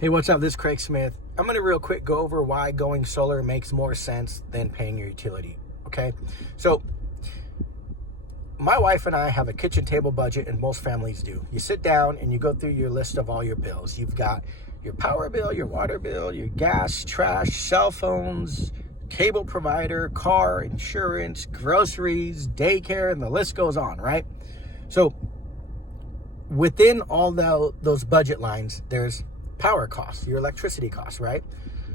Hey, what's up? This is Craig Smith. I'm going to real quick go over why going solar makes more sense than paying your utility, okay? So, my wife and I have a kitchen table budget, and most families do. You sit down and you go through your list of all your bills. You've got your power bill, your water bill, your gas, trash, cell phones, cable provider, car, insurance, groceries, daycare, and the list goes on, right? So, within all those budget lines, there's power costs, your electricity costs, right?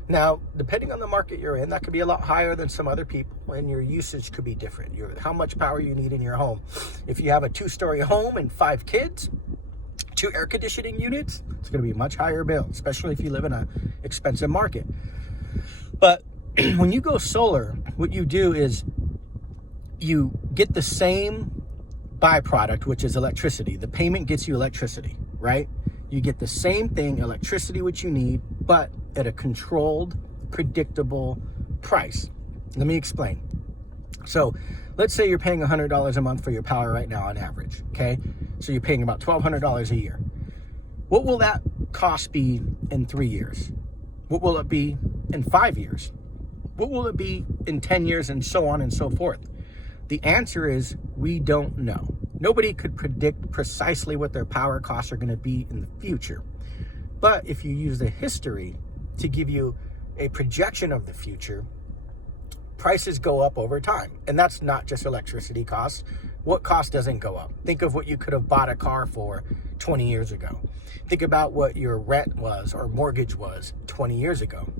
Now, depending on the market you're in, that could be a lot higher than some other people, and your usage could be different. How much power you need in your home. If you have a 2-story home and 5 kids, 2 air conditioning units, it's going to be a much higher bill, especially if you live in an expensive market. But when you go solar, what you do is you get the same byproduct, which is electricity. The payment gets you electricity, right? You get the same thing, electricity, which you need, but at a controlled, predictable price. Let me explain. So let's say you're paying $100 a month for your power right now on average, okay? So you're paying about $1,200 a year. What will that cost be in 3 years? What will it be in 5 years? What will it be in 10 years, and so on and so forth? The answer is we don't know. Nobody could predict precisely what their power costs are going to be in the future. But if you use the history to give you a projection of the future, prices go up over time. And that's not just electricity costs. What cost doesn't go up? Think of what you could have bought a car for 20 years ago. Think about what your rent was or mortgage was 20 years ago.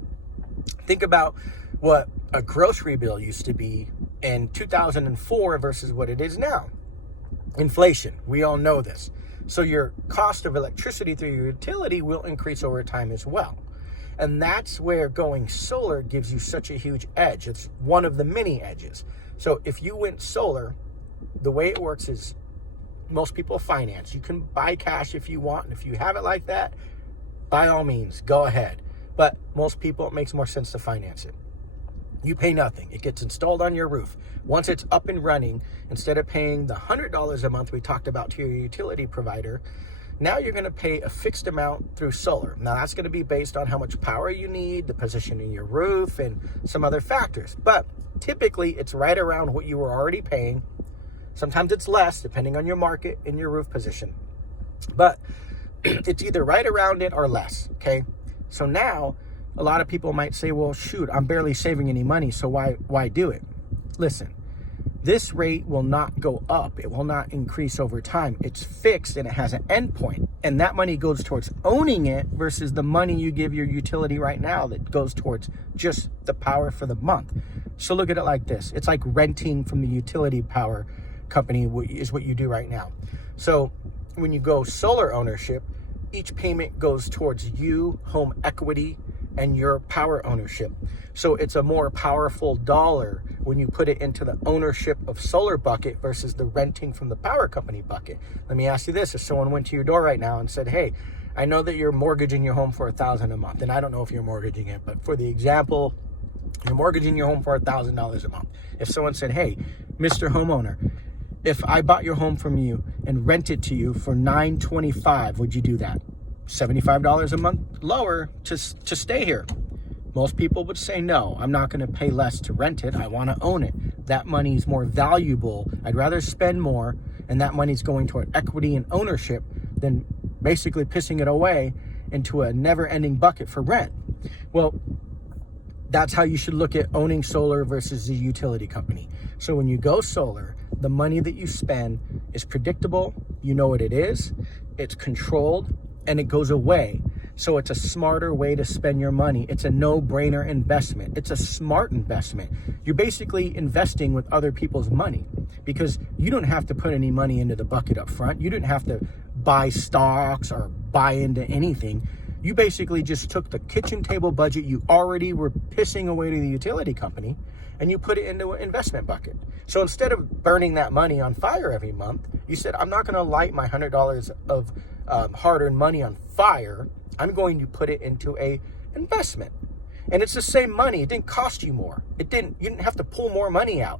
Think about what a grocery bill used to be in 2004 versus what it is now. Inflation, we all know this. So your cost of electricity through your utility will increase over time as well. And that's where going solar gives you such a huge edge. It's one of the many edges. So if you went solar, the way it works is most people finance. You can buy cash if you want, and if you have it like that, by all means, go ahead. But most people, it makes more sense to finance it. You pay nothing. It gets installed on your roof. Once it's up and running, instead of paying the $100 a month we talked about to your utility provider, now you're going to pay a fixed amount through solar. Now that's going to be based on how much power you need, the position in your roof, and some other factors. But typically it's right around what you were already paying. Sometimes it's less depending on your market and your roof position. But it's either right around it or less, okay? So now a lot of people might say, well, shoot, I'm barely saving any money, so why do it? Listen, this rate will not go up. It will not increase over time. It's fixed and it has an endpoint. And that money goes towards owning it versus the money you give your utility right now that goes towards just the power for the month. So look at it like this. It's like renting from the utility power company is what you do right now. So when you go solar ownership, each payment goes towards you, home equity, and your power ownership. So it's a more powerful dollar when you put it into the ownership of solar bucket versus the renting from the power company bucket. Let me ask you this. If someone went to your door right now and said, hey, I know that you're mortgaging your home for $1,000 a month, and I don't know if you're mortgaging it, but for the example, you're mortgaging your home for $1,000 a month. If someone said, hey, Mr. Homeowner, if I bought your home from you and rented to you for $925, would you do that? $75 a month lower to stay here. Most people would say, no, I'm not going to pay less to rent it. I want to own it. That money is more valuable. I'd rather spend more, and that money's going toward equity and ownership than basically pissing it away into a never-ending bucket for rent. Well, that's how you should look at owning solar versus the utility company. So when you go solar, the money that you spend is predictable. You know what it is. It's controlled. And it goes away. So it's a smarter way to spend your money. It's a no-brainer investment. It's a smart investment. You're basically investing with other people's money because you don't have to put any money into the bucket up front. You didn't have to buy stocks or buy into anything. You basically just took the kitchen table budget you already were pissing away to the utility company and you put it into an investment bucket. So instead of burning that money on fire every month, you said, I'm not going to light my $100 of hard-earned money on fire. I'm going to put it into a investment. And it's the same money. It didn't cost you more. You didn't have to pull more money out.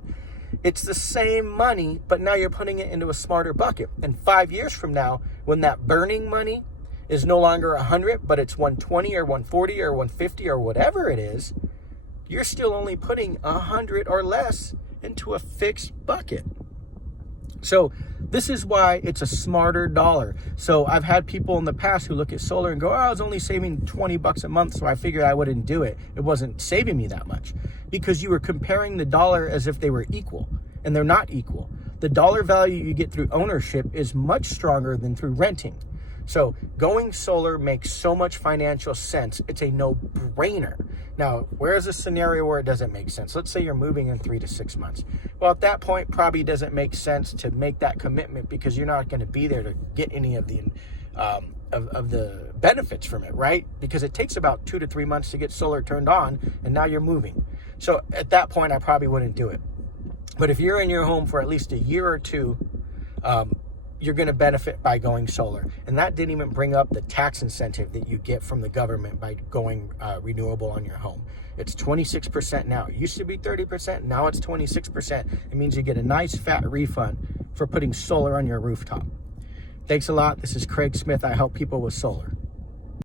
It's the same money, but now you're putting it into a smarter bucket. And 5 years from now, when that burning money is no longer 100, but it's 120 or 140 or 150 or whatever it is, you're still only putting 100 or less into a fixed bucket. So this is why it's a smarter dollar. So I've had people in the past who look at solar and go, oh, I was only saving $20 a month, so I figured I wouldn't do it. It wasn't saving me that much, because you were comparing the dollar as if they were equal, and they're not equal. The dollar value you get through ownership is much stronger than through renting. So going solar makes so much financial sense. It's a no-brainer. Now, where's a scenario where it doesn't make sense? Let's say you're moving in 3 to 6 months. Well, at that point, probably doesn't make sense to make that commitment, because you're not going to be there to get any of the of the benefits from it, right? Because it takes about 2 to 3 months to get solar turned on, and now you're moving. So at that point, I probably wouldn't do it. But if you're in your home for at least a year or two, you're going to benefit by going solar. And that didn't even bring up the tax incentive that you get from the government by going renewable on your home. It's 26% now. It used to be 30%. Now it's 26%. It means you get a nice fat refund for putting solar on your rooftop. Thanks a lot. This is Craig Smith. I help people with solar.